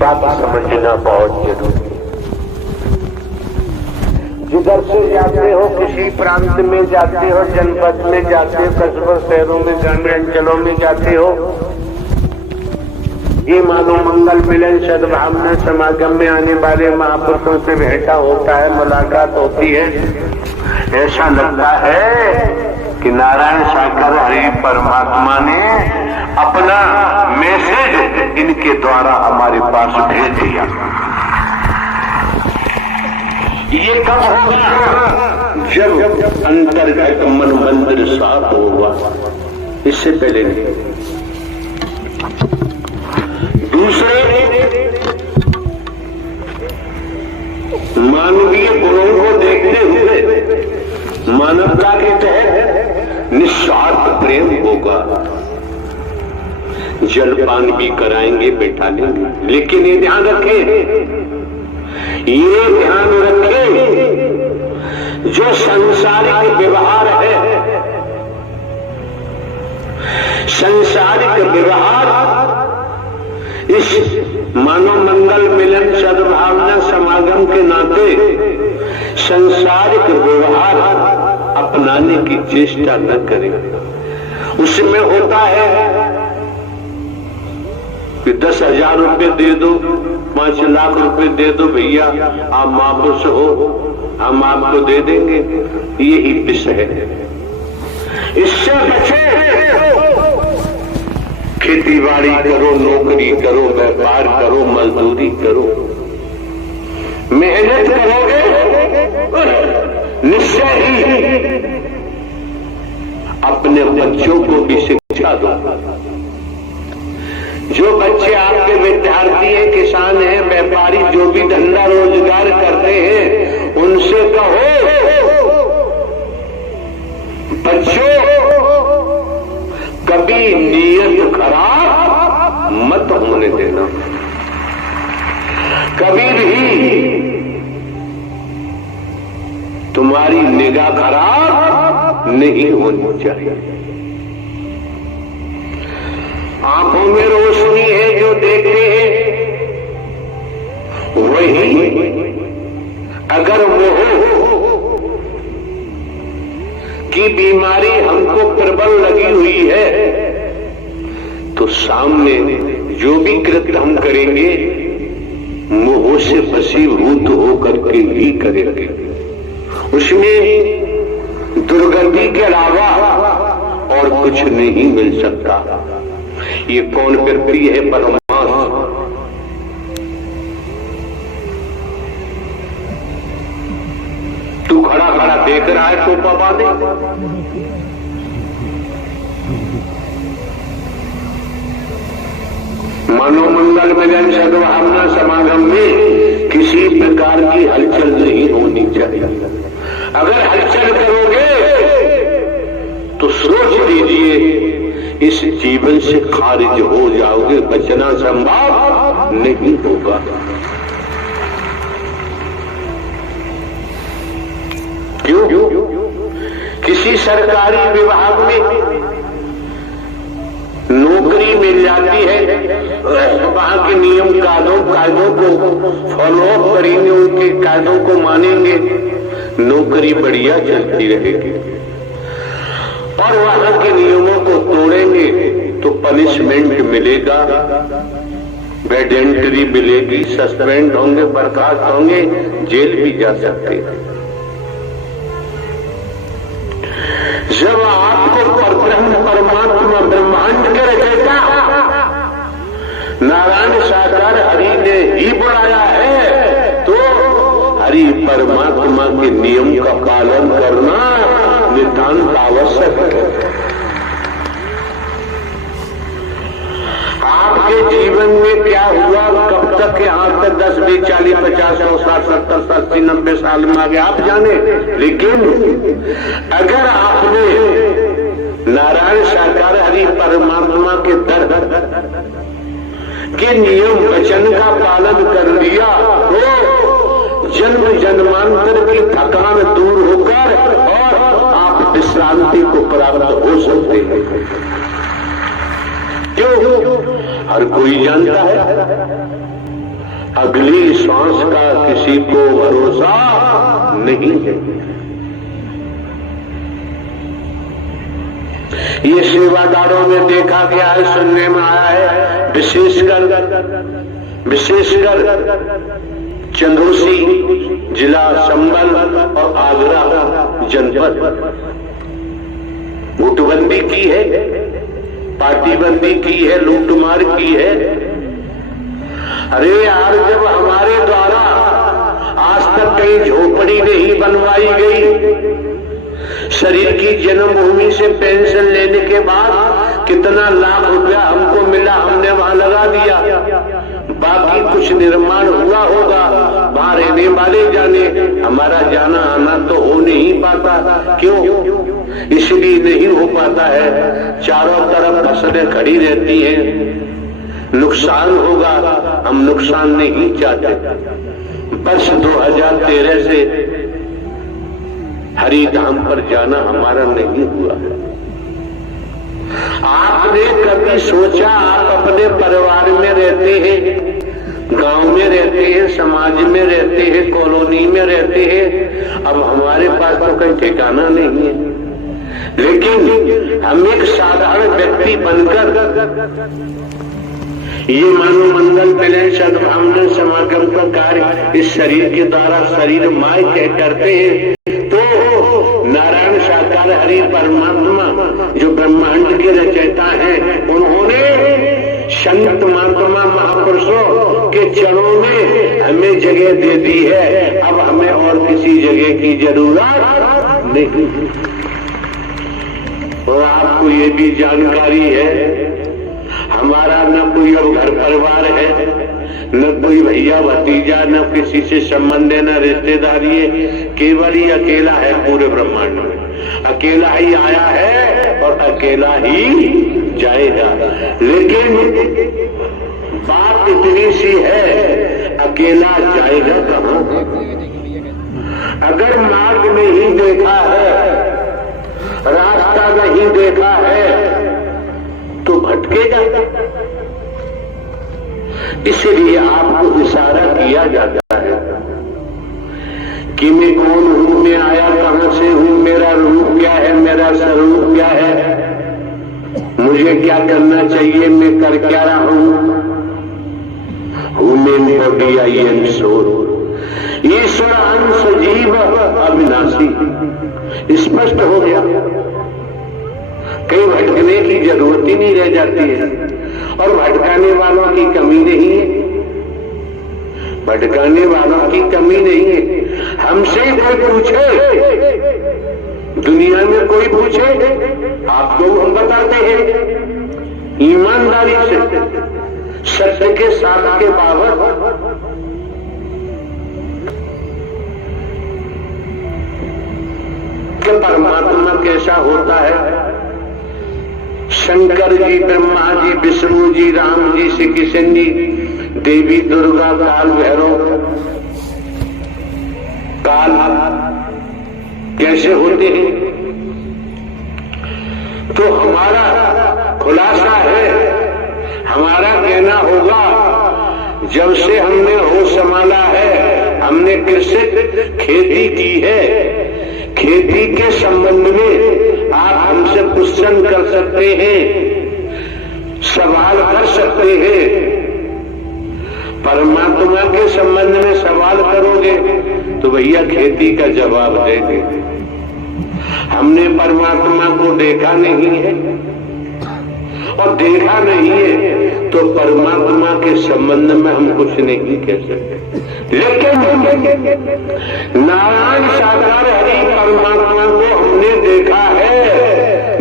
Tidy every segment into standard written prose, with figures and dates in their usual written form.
बात समझना बहुत जरूरी है। जिधर से जाते हो, किसी प्रांत में जाते हो, जनपद में जाते हो, कस्बों शहरों में, ग्रामीण अंचलों में जाते हो, ये मानो मंगल मिलन सद्भावना समागम में आने वाले महापुरुषों से भेंटा होता है, मुलाकात होती है। ऐसा लगता है कि नारायण सागर हरि परमात्मा ने अपना मैसेज इनके द्वारा हमारे पास भेज दिया। ये कब होगा? जब अंतर्गत मन मंदिर साफ होगा, इससे पहले नहीं। दूसरे, मानवीय गुणों को देखते हुए मानवता के तहत निस्वार्थ प्रेम होगा। जलपान भी कराएंगे, बैठा लेंगे, लेकिन ये ध्यान रखें, जो सांसारिक व्यवहार है, सांसारिक व्यवहार इस मानव मंगल मिलन सद्भावना समागम के नाते सांसारिक व्यवहार अपनाने की चेष्टा न करें। उसमें होता है कि 10,000 रुपये दे दो, 5 लाख रुपए दे दो, भैया आप महापुरुष हो, हम आपको दे देंगे। यही विषय है, इससे बचे। खेती बाड़ी करो, नौकरी करो, व्यापार करो, मजदूरी करो, मेहनत करोगे निश्चय ही अपने बच्चों को भी शिक्षा दो। जो बच्चे आपके विद्यार्थी हैं, किसान हैं, व्यापारी, जो भी धंधा रोजगार करते हैं, उनसे कहो बच्चों कभी नीयत खराब मत होने देना, कभी भी तुम्हारी निगाह खराब नहीं होनी चाहिए। आंखों में रोशनी है, जो देखते हैं वही, अगर वो की बीमारी हमको प्रबल लगी हुई है, तो सामने जो भी कृत्य हम करेंगे मोह से वशीभूत होकर के ही करेंगे। उसमें दुर्गति के अलावा और कुछ नहीं मिल सकता। ये कौन व्यक्ति है? परमात्मा। तू खड़ा खड़ा देख रहा है टोपा बांधे, मनोमंगल मिलन सद्भावना समागम में किसी प्रकार की हलचल नहीं होनी चाहिए। अगर हलचल करोगे तो सोच लीजिए इस जीवन से खारिज हो जाओगे, बचना संभव नहीं होगा। क्यों? किसी सरकारी विभाग में नौकरी मिल जाती है, वहां के नियम कायदों को फॉलोअप करेंगे, उनके कायदों को मानेंगे, नौकरी बढ़िया चलती रहेगी। और वहां के नियमों को तोड़ेंगे तो पनिशमेंट मिलेगा, बेड एंट्री मिलेगी, सस्पेंड होंगे, बर्खास्त होंगे, जेल भी जा सकते हैं। जब आपको परब्रह्म परमात्मा ब्रह्मांड के रचयिता नारायण साकार हरि ने ही बुलाया है, तो हरि परमात्मा के नियम का पालन करना नितांत आवश्यक है। आपके जीवन में क्या हुआ, कब तक यहाँ तक 10, 20, 40, 50, 100, 60, 70, 80, 90 साल में आ गए आप जाने। लेकिन अगर आपने नारायण साकार हरि परमात्मा के दर के नियम वचन का पालन कर लिया तो जन्म जन्मांतर की थकान दूर होकर और आप विश्रांति को प्राप्त हो सकते हैं। क्यों? हर कोई जानता है अगली सांस का किसी को भरोसा नहीं है। ये सेवादारों में देखा गया है, सुनने में आया है, विशेषकर चंदौसी जिला संभल और आगरा जनपद गुटबंदी की है, पार्टीबंदी की है, लूटमार की है। अरे यार, जब हमारे द्वारा आज तक कहीं झोपड़ी नहीं बनवाई गई, शरीर की जन्मभूमि से पेंशन लेने के बाद कितना लाख रुपया हमको मिला, हमने वहां लगा दिया। बाकी कुछ निर्माण हुआ होगा, वहां रहने वाले जाने, हमारा जाना आना तो हो नहीं पाता। क्यों? इसलिए नहीं हो पाता है, चारों तरफ फसलें खड़ी रहती हैं, नुकसान होगा, हम नुकसान नहीं चाहते। बस 2013 से हरिधाम पर जाना हमारा नहीं हुआ है। आपने कभी सोचा, आप अपने परिवार में रहते हैं, गांव में रहते हैं, समाज में रहते हैं, कॉलोनी में रहते हैं, अब हमारे पास तो कहीं ठिकाना नहीं है, लेकिन हम एक साधारण व्यक्ति बनकर ये मानव मंगल मिलन सद्भावना समागम का कार्य इस शरीर के द्वारा शरीर माय तय करते हैं, तो नारायण साकार हरि परमात्मा जो ब्रह्मांड के रचयिता हैं, उन्होंने संत महात्मा महापुरुषों के चरणों में हमें जगह दे दी है। अब हमें और किसी जगह की जरूरत नहीं। और आपको ये भी जानकारी है, हमारा न कोई अब घर परिवार है, न कोई भैया भतीजा, न किसी से संबंध है, न रिश्तेदारी है, केवल ही अकेला है पूरे ब्रह्मांड में। अकेला ही आया है और अकेला ही जाएगा। लेकिन बात इतनी सी है, अकेला जाएगा कहां? अगर मार्ग नहीं देखा है, रास्ता नहीं देखा है, तो भटकेगा। इसलिए आपको इशारा किया जाता है कि मैं कौन हूं, मैं आया कहां से हूं, मेरा रूप क्या है, मेरा स्वरूप क्या है, मुझे क्या करना चाहिए, मैं कर क्या रहा हूं। Human body I am soul, ईश्वर अंश जीव अविनाशी, स्पष्ट हो गया। कहीं भटकने की जरूरत ही नहीं रह जाती है, और भटकाने वालों की कमी नहीं है, भटकाने वालों की कमी नहीं है। हमसे कोई पूछे, दुनिया में कोई पूछे, आपको हम बताते हैं ईमानदारी से, सत्य के साथ के बाबत। कि परमात्मा कैसा होता है। शंकर जी, ब्रह्मा जी, विष्णु जी, राम जी, श्री कृष्ण जी, देवी दुर्गा, काल भैरव, काल कैसे होते हैं। तो हमारा खुलासा है, हमारा कहना होगा, जब से हमने होश संभाला है, हमने कृषि खेती की है, खेती के संबंध में आप हमसे क्वेश्चन कर सकते हैं, सवाल कर सकते हैं। परमात्मा के संबंध में सवाल करोगे तो भैया खेती का जवाब देंगे। हमने परमात्मा को देखा नहीं है, और देखा नहीं है तो परमात्मा के संबंध में हम कुछ नहीं कह सकते। लेकिन नारायण साकार हरि परमात्मा को हमने देखा है,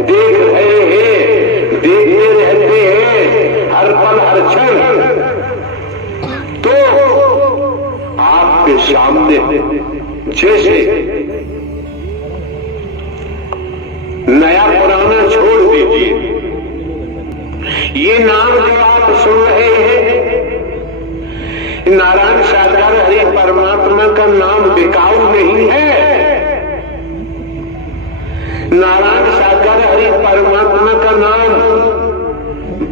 देख रहे हैं, देखते रहते हैं हर पल हर क्षण। तो आपके सामने जैसे नया पुराना छोड़ दीजिए, ये नाम जो आप सुन रहे हैं, नारायण साकार हरि परमात्मा का नाम बिकाऊ नहीं है। नारायण साकार हरि परमात्मा का नाम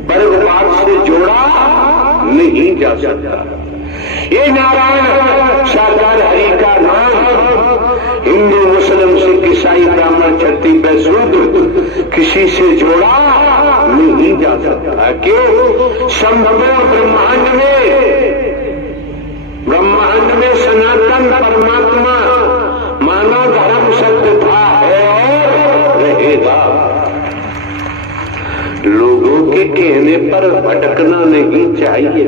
वर्गवाद से जोड़ा नहीं जा सकता। ये नारायण साकार हरि का नाम हिंदू मुस्लिम सिख ईसाई ब्राह्मण क्षत्रिय वैश्य किसी से जोड़ा नहीं जा सकता। क्यों? संपूर्ण ब्रह्मांड में सनातन परमात्मा मानव धर्म सत्य था, है और रहेगा। लोगों के कहने पर भटकना नहीं चाहिए।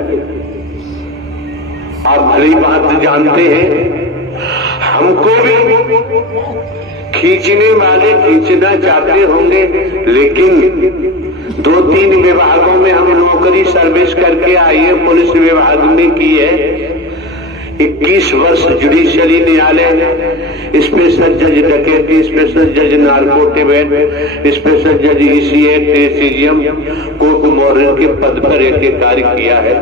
आप भली बात जानते हैं, हमको भी खींचने वाले खींचना चाहते होंगे, लेकिन 2-3 विभागों में हम नौकरी सर्विस करके आए हैं। पुलिस विभाग में की है, 21 वर्ष जुडिशियरी न्यायालय, स्पेशल जज डकैती, स्पेशल जज नार्कोटिक, स्पेशल जज EC act, ACGM, court model के पद पर एक कार्य किया है।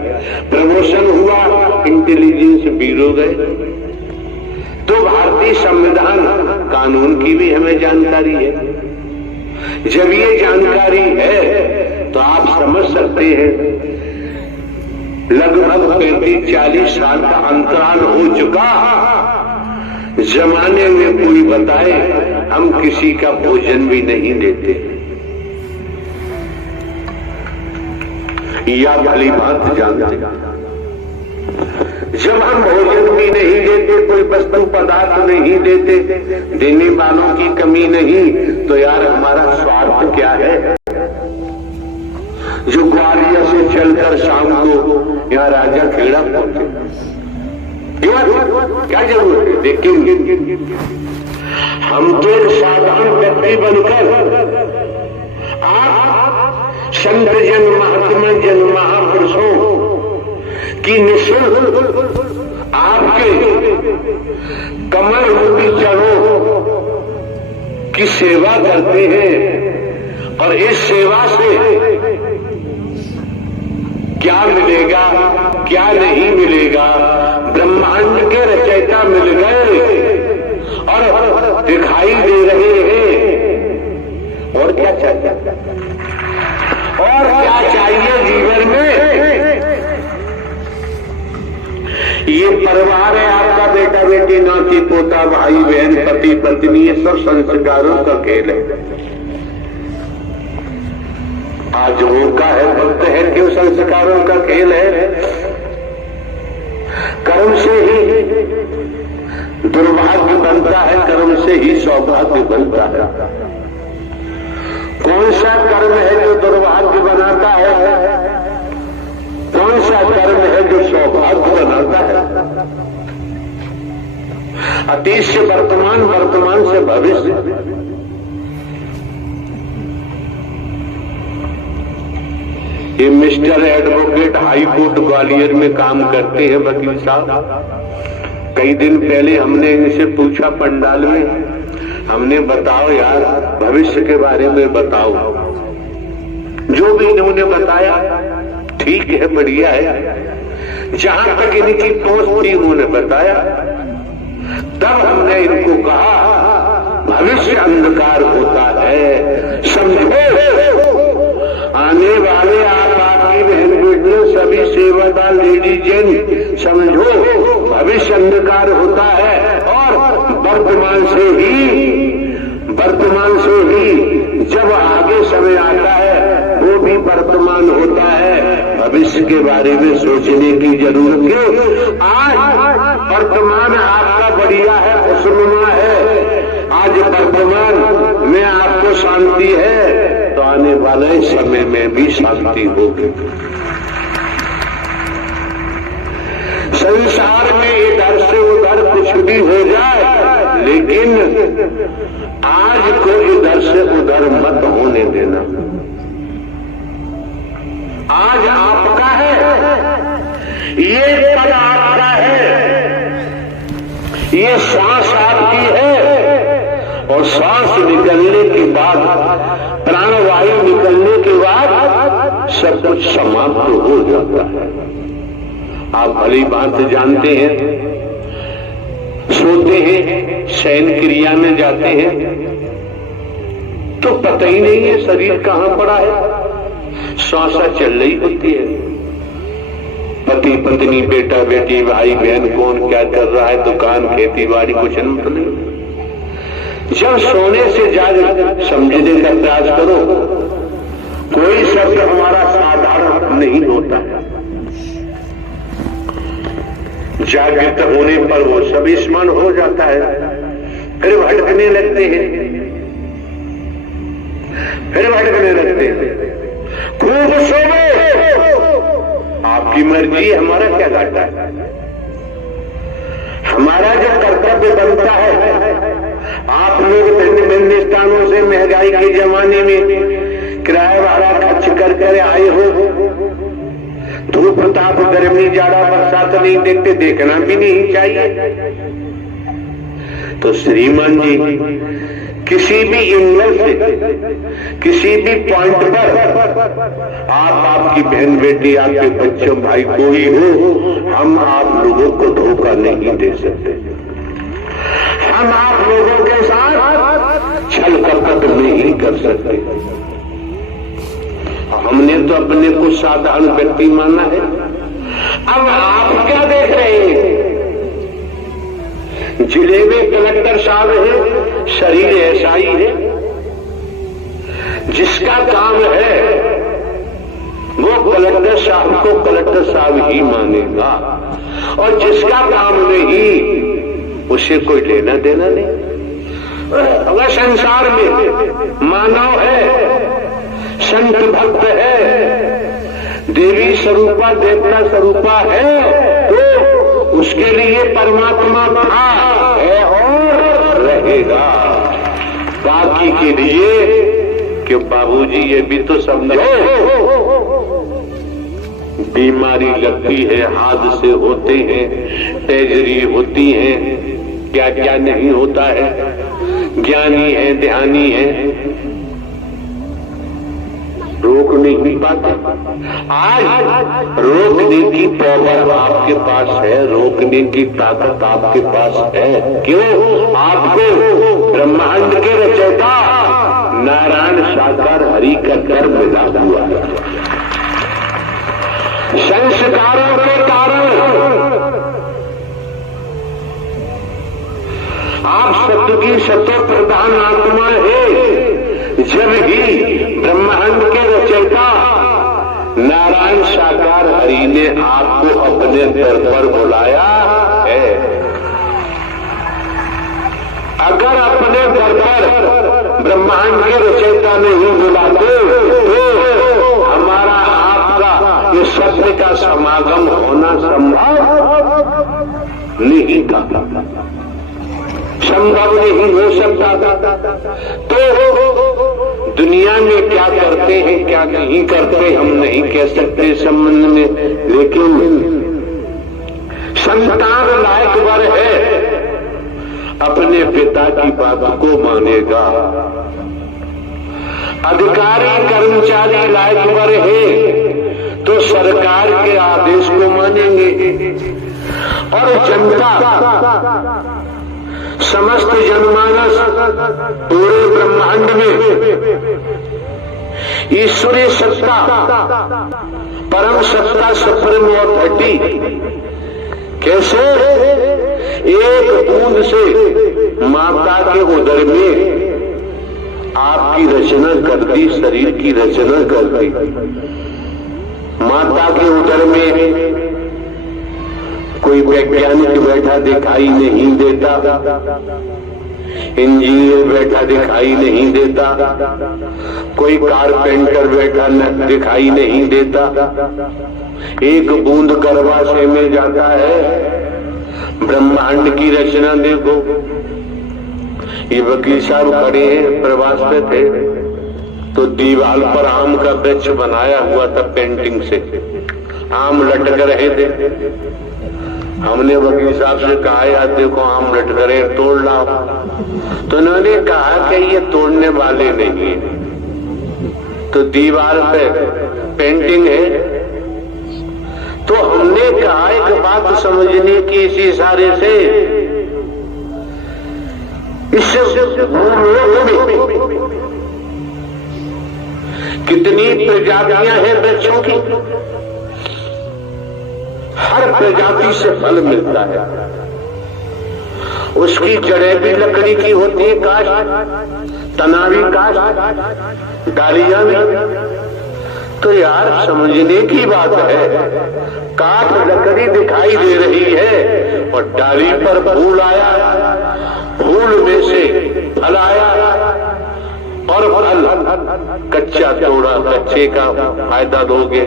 प्रमोशन हुआ, इंटेलिजेंस ब्यूरो गए। तो भारतीय संविधान कानून की भी हमें जानकारी है। जब ये जानकारी है तो आप समझ सकते हैं लगभग 35-40 साल का अंतराल हो चुका। जमाने में कोई बताए हम किसी का भोजन भी नहीं देते, या भली बात जानते। जब हम भोजन भी नहीं देते, कोई वस्तु पदार्थ नहीं देते, देने वालों की कमी नहीं, तो यार हमारा स्वार्थ क्या है? जो ग्वालियर से चलकर शाम को यहाँ राजा खेड़ा पहुंचे, क्या जरूरत है? लेकिन हम तो एक साधारण व्यक्ति बनकर आप संत जन, महात्मा जन, महापुरुषों की निःशुल्क आपके कमल रूपी चरणों की सेवा करते हैं। और इस सेवा से क्या मिलेगा, क्या नहीं मिलेगा? ब्रह्मांड के रचयिता मिल गए और दिखाई दे रहे हैं। और क्या चाहिए? और क्या चाहिए जीवन में? ये परिवार है आपका, बेटा बेटी, नाती पोता, भाई बहन, पति पत्नी, ये सब संस्कारों का खेल है। आज मौका है, वक्त है, क्यों संस्कारों का खेल है। कर्म से ही दुर्भाग्य बनता है, कर्म से ही सौभाग्य बनता है। कौन सा कर्म है जो दुर्भाग्य बनाता है? कौन सा कर्म है जो सौभाग्य बनाता है? अतीत से वर्तमान, वर्तमान से भविष्य। ये mister advocate high court Gwalior में काम करते हैं, वकील साहब। कई दिन पहले हमने इनसे पूछा पंडाल में, हमने बताओ यार भविष्य के बारे में बताओ। जो भी इन्होंने बताया ठीक है, बढ़िया है। जहां तक इनकी पहुंच थी उन्होंने बताया। तब हमने इनको कहा भविष्य अंधकार होता है, समझो। आने वाले आपकी बहन बेटियों, सभी सेवादार लेडीज जेंट, समझो भविष्य अंधकार होता है। और वर्तमान से ही जब आगे समय आता है वो भी वर्तमान होता है। भविष्य के बारे में सोचने की जरूरत क्यों? आज वर्तमान आपका बढ़िया है, खुशनुमा है। आज वर्तमान में आपको शांति है तो आने वाले समय में भी शांति होगी। संसार में इधर से उधर कुछ भी हो जाए, लेकिन आज को इधर से उधर मत होने देना। आज आपका है, ये पद आपका है, ये सांस आपकी है। और सांस निकलने के बाद, प्राणवायु निकलने के बाद सब कुछ समाप्त हो जाता है। आप भली बात जानते हैं, सोते हैं, शयन क्रिया में जाते हैं तो पता ही नहीं है शरीर कहां पड़ा है, श्वासा चल रही होती है। पति पत्नी बेटा बेटी भाई बहन कौन क्या कर रहा है, दुकान खेती बाड़ी कुछ नहीं। जब सोने से जाग समझने का प्रयास करो, कोई शब्द हमारा साधारण नहीं होता है। जागृत होने पर वो सब स्मरण हो जाता है, फिर भटकने लगते हैं, फिर भटकने लगते हैं। खूब सोवो, आपकी मर्जी, हमारा क्या घाटा है। हमारा जो कर्तव्य बनता है, आप लोग भिन्न स्थानों से महंगाई के जमाने में किराया भाड़ा खर्च कर आए हो, धूप ताप गर्मी जाड़ा बरसात नहीं देखते, देखना भी नहीं चाहिए। तो श्रीमान जी किसी भी एंगल से, किसी भी पॉइंट पर आपकी बहन बेटी, आपके बच्चों भाई कोई हो, हम आप लोगों को धोखा नहीं दे सकते। हम आप लोगों के साथ छल कपट नहीं कर सकते। हमने तो अपने को साधारण व्यक्ति माना है। अब आप क्या देख रहे हैं? जिले में कलेक्टर साहब है, शरीर ऐसा ही है, जिसका काम है वो कलेक्टर साहब को कलेक्टर साहब ही मानेगा, और जिसका काम नहीं उसे कोई लेना देना नहीं। अगर संसार में मानव है, संत भक्त है, देवी स्वरूपा देवता स्वरूपा है, तो उसके लिए परमात्मा था, है और रहेगा। बाकी के लिए कि बाबूजी ये भी तो समझो, बीमारी लगती है, हादसे होते हैं, ट्रेजरी होती है, क्या क्या नहीं होता है। ज्ञानी है, ध्यानी है, रोक नहीं पाते। आज रोकने की पावर आपके पास है, रोकने की ताकत आपके पास है। क्यों? आपको ब्रह्मांड के रचयिता नारायण साकार हरि का डर मिला हुआ है। संस्कारों के कारण आप सत्य की सत्य प्रधान आत्मा है। जब ही ब्रह्मांड के रचयिता नारायण साकार हरि ने आपको अपने दर पर बुलाया है। अगर अपने दर पर ब्रह्मांड के रचयिता नहीं बुलाते तो हमारा आपका ये सत्य का समागम होना संभव नहीं था, संभव नहीं हो सकता। तो दुनिया में क्या करते हैं क्या नहीं करते हम नहीं कह सकते संबंध में, लेकिन संतान लायक वर है, अपने पिता की बात को मानेगा। अधिकारी कर्मचारी लायक वर है तो सरकार के आदेश को मानेंगे, और जनता समस्त जनमानस पूरे ब्रह्मांड में ईश्वरीय सत्ता, परम सत्ता, सुप्रीम अथॉरिटी कैसे एक बूंद से माता के उदर में आपकी रचना कर दी, शरीर की रचना कर दी। माता के उदर में कोई वैज्ञानिक बैठा दिखाई नहीं देता, इंजीनियर बैठा दिखाई नहीं देता, कोई कारपेंटर बैठा दिखाई नहीं देता। एक बूंद गर्भाशय में जाता है, ब्रह्मांड की रचना देखो। ये वकील साहब खड़े हैं, प्रवास पे थे, तो दीवार पर आम का वृक्ष बनाया हुआ था पेंटिंग से, आम लटक रहे थे। हमने वकील साहब से कहा यार देखो आम लटक रहे, तोड़ लाओ। तो उन्होंने कहा कि ये तोड़ने वाले नहीं है, तो दीवार पे पेंटिंग है। तो हमने कहा एक बात समझने की इस इशारे से, इससे कितनी प्रजातियां हैं वृक्षों की, हर प्रजाति से फल मिलता है। उसकी जड़ें भी लकड़ी की होती है, काष्ठ, तना भी काष्ठ, डालियां भी। तो यार समझने की बात है, काठ लकड़ी दिखाई दे रही है और डाली पर फूल आया, फूल में से फल आया, और फल कच्चा तोड़ा, कच्चे का फायदा दोगे,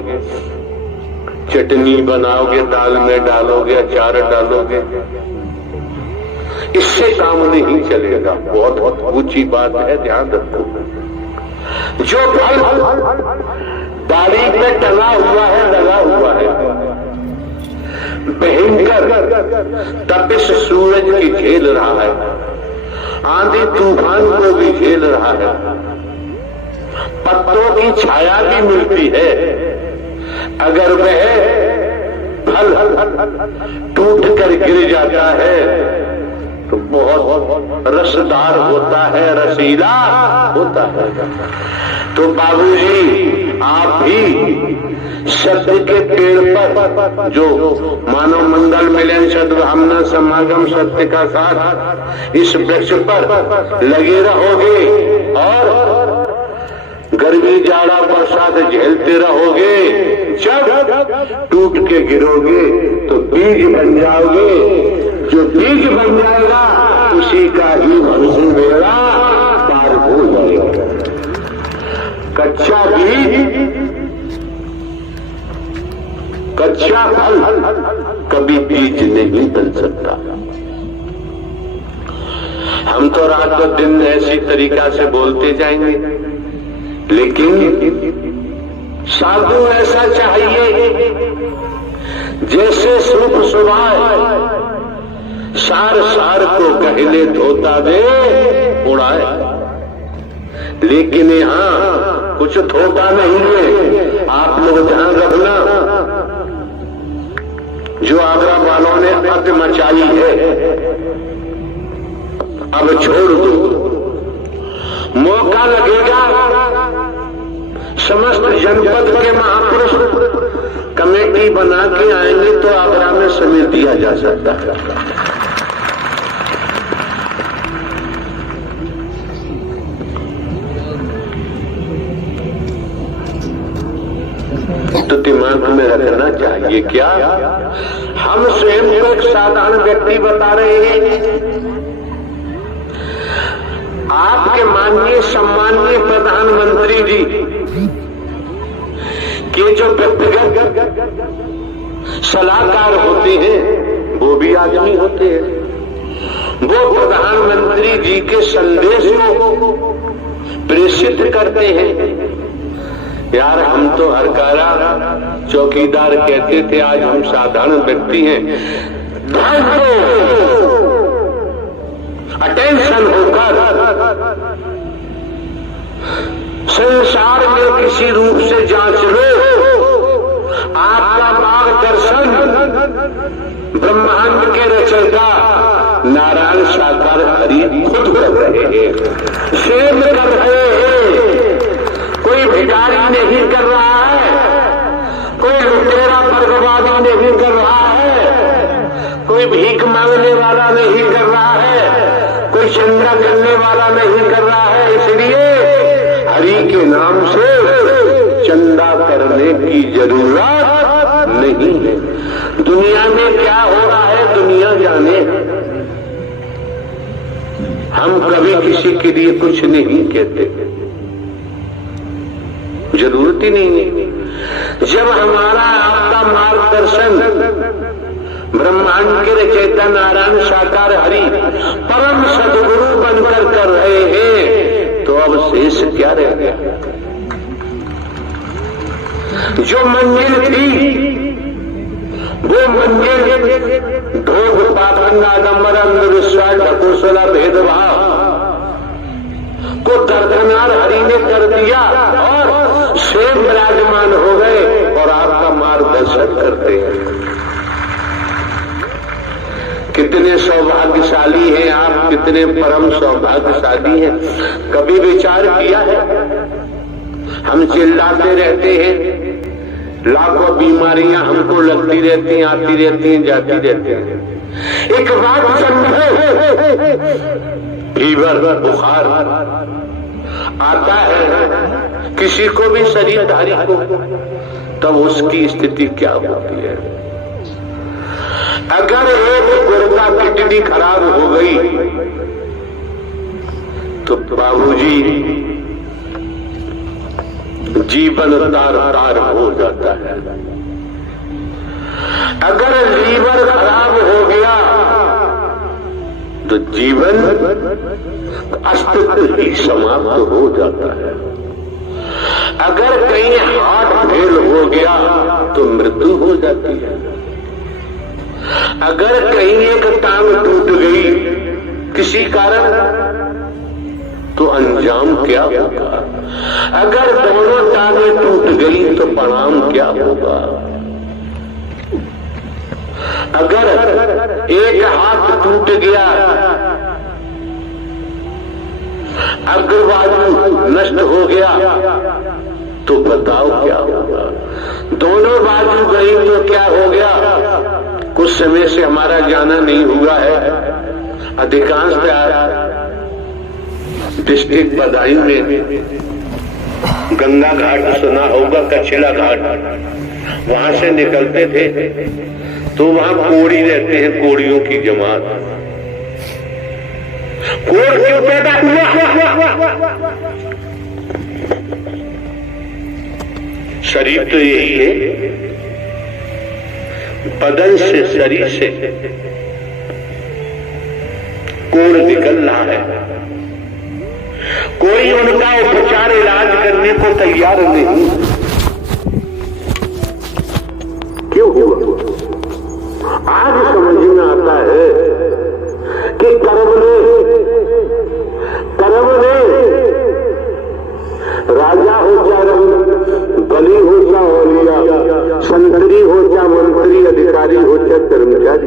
चटनी बनाओगे, दाल में डालोगे, अचार डालोगे, इससे काम नहीं चलेगा। बहुत ऊंची बात है, ध्यान रखो। जो फल डाली पे टंगा हुआ है, लगा हुआ है, भयंकर तपिश सूरज की झेल रहा है, आंधी तूफान को भी झेल रहा है, पत्तों की छाया भी मिलती है, अगर वह फल टूट कर गिर जाता है तो बहुत रसदार होता है, रसीला होता है। तो बाबूजी आप भी सत्य के पेड़ पर, जो मानव मंगल मिलन सद्भावना समागम सत्य का साथ, इस वृक्ष पर लगे रहोगे और गर्मी जाड़ा बरसात झेलते रहोगे, जब टूट के गिरोगे तो बीज बन जाओगे। जो बीज बन जाएगा उसी का ही भविष्य मेरा पार हो जाएगा। कच्चा बीज, कच्चा फल कभी बीज नहीं बन सकता। हम तो रात और दिन ऐसी तरीका से बोलते जाएंगे, लेकिन साधु ऐसा चाहिए जैसे सूप सुभाए, सार सार को कहले धोता दे उड़ाए। लेकिन यहाँ कुछ धोता नहीं है। आप लोग ध्यान रखना, जो आगरा वालों ने अत मचाई है अब छोड़ दो। मौका लगेगा, समस्त जनपद के महापुरुष कमेटी बना के आएंगे तो आगरा में समेट दिया जा सकता है। तो दिमाग में रखना चाहिए, क्या हम स्वयं को एक साधारण व्यक्ति बता रहे हैं। आपके माननीय सम्माननीय प्रधानमंत्री जी के जो व्यक्तिगत सलाहकार होते हैं वो भी आदमी होते हैं। वो प्रधानमंत्री जी के संदेश को प्रेषित करते हैं। यार हम तो हरकारा चौकीदार कहते थे, आज हम साधारण व्यक्ति हैं। ध्यान दो, अटेंशन होकर संसार में किसी रूप से जांच लो। आपका मार्गदर्शन ब्रह्मांड के रचयिता नारायण साकार हरि खुद कर रहे हैं, स्वयं कर रहे हैं। कोई भिखारी नहीं कर रहा है, कोई लुटेरा वर्गवादी नहीं कर रहा है, कोई भीख मांगने वाला नहीं कर रहा है, कोई चंदा करने वाला नहीं कर रहा है। इसलिए हरि के नाम से चंदा करने की जरूरत नहीं है। दुनिया में क्या हो रहा है दुनिया जाने, हम कभी किसी के लिए कुछ नहीं कहते, जरूरत ही नहीं है। जब हमारा आपका मार्गदर्शन ब्रह्मांड के रचयिता नारायण साकार हरि परम सदगुरु बनकर कर रहे हैं तो अब शेष क्या रह गया। जो मंजिल थी वो मंजिल ढोग पाखंड आडंबर अंधविश्वास ढकोसला भेदभाव को दर्दनार हरि ने कर दिया और स्वयं विराजमान हो गए और आपका मार्गदर्शन करते हैं। कितने सौभाग्यशाली हैं आप, कितने परम सौभाग्यशाली हैं। कभी विचार किया है हम चिल्लाते रहते हैं लाखों बीमारियां हमको लगती रहती हैं, आती रहती हैं, जाती रहती हैं। एक बात समझो, फीवर बुखार आता है किसी को भी शरीरधारी को, तब उसकी स्थिति क्या होती है? अगर एक गुर्दा किडनी खराब हो गई तो बाबूजी जीवन तार तार हो जाता है। अगर लीवर खराब हो गया तो जीवन अस्तित्व ही समाप्त हो जाता है। अगर कहीं हार्ट फेल हो गया तो मृत्यु हो जाती है। अगर कहीं एक टांग टूट गई किसी कारण तो अंजाम क्या होगा? अगर दोनों टांगें टूट गई तो परिणाम क्या होगा? अगर एक हाथ टूट गया, अग्रबाजू नष्ट हो गया तो बताओ क्या होगा? दोनों बाजू गई तो क्या हो गया? कुछ समय से हमारा जाना नहीं हुआ है। अधिकांश डिस्ट्रिक्ट बदायूं में गंगा घाट सुना होगा, कछला घाट, वहां से निकलते थे तो वहां कोड़ी रहते हैं, कोड़ियों की जमात। कोड़ क्यों पैदा हुआ? शरीर तो यही है, बदन से शरीर से कोड़ निकल रहा है। कोई उनका उपचार इलाज करने को तैयार नहीं। क्यों हुआ? आज समझ में आता है कि कर्म ने राजा हो चाहे बली हो चाहे औलिया, संतरी हो चाहे मंत्री, अधिकारी हो चाहे कर्मचारी,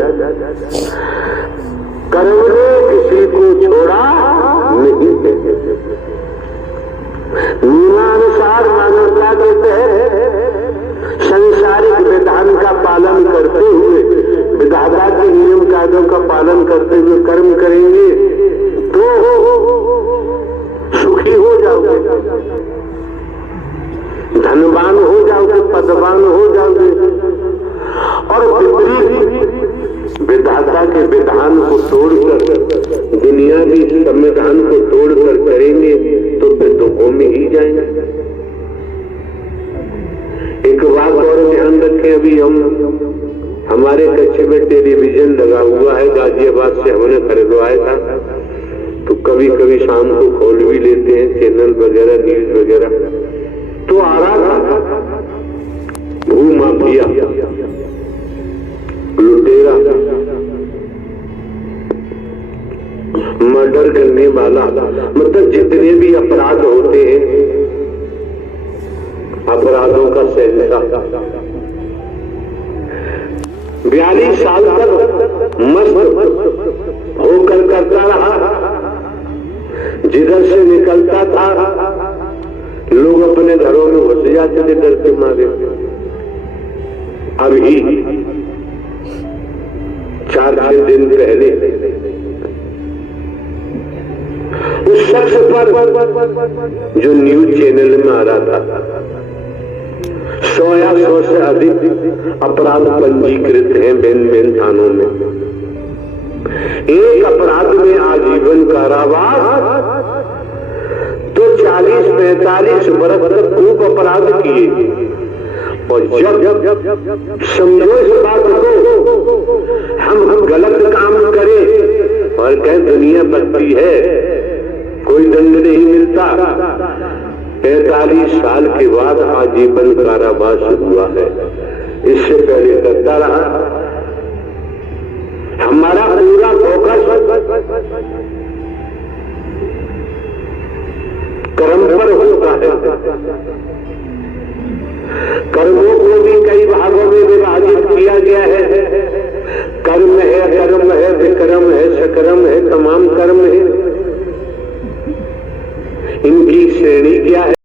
कर्म ने किसी को छोड़ा नहीं है। नियमानुसार मानवता के तहत संसारिक विधान का पालन करते हुए, विधाता के नियम कायदों का पालन करते हुए कर्म करेंगे तो सुखी हो जाओगे, धनवान हो जाओगे, पदवान हो जाओगे। और विपरीत विधाता के विधान को तोड़कर, दुनियावी संविधान को तोड़कर करेंगे तो फिर दुखों में ही जाएंगे। एक बात और ध्यान रखें, अभी हमारे कच्चे में टेलीविजन लगा हुआ है, गाजियाबाद से हमने खरीदवाया था, तो कभी कभी शाम को खोल भी लेते हैं चैनल वगैरह, न्यूज वगैरह। तो आ रहा था भूमाफिया, लुटेरा, मर्डर करने वाला, मतलब जितने भी अपराध होते हैं, अपराधों का शहंशाह 42 साल तक मस्त होकर करता रहा। जिधर से निकलता था लोग अपने घरों में घुस जाते थे डर के मारे। अभी 4-6 दिन पहले उस शख्स पर जो न्यूज चैनल में आ रहा था, 100 या 100 से अधिक अपराध पंजीकृत हैं भिन्न थानों में। एक अपराध में आजीवन कारावास, तो 40-45 वर्ष तक खूब अपराध किए। और जब समझो इस बात को, हम गलत काम करें और कहें दुनिया बदती है, कोई दंड नहीं मिलता, 45 साल के बाद आजीवन कारावास हुआ है। इससे पहले करता रहा। हमारा पूरा फोकस कर्म पर होता है। कर्मों को भी कई भागों में विभाजित किया गया है। कर्म है, अकर्म है, विक्रम है, सकर्म है, तमाम कर्म है। इनकी श्रेणी क्या है?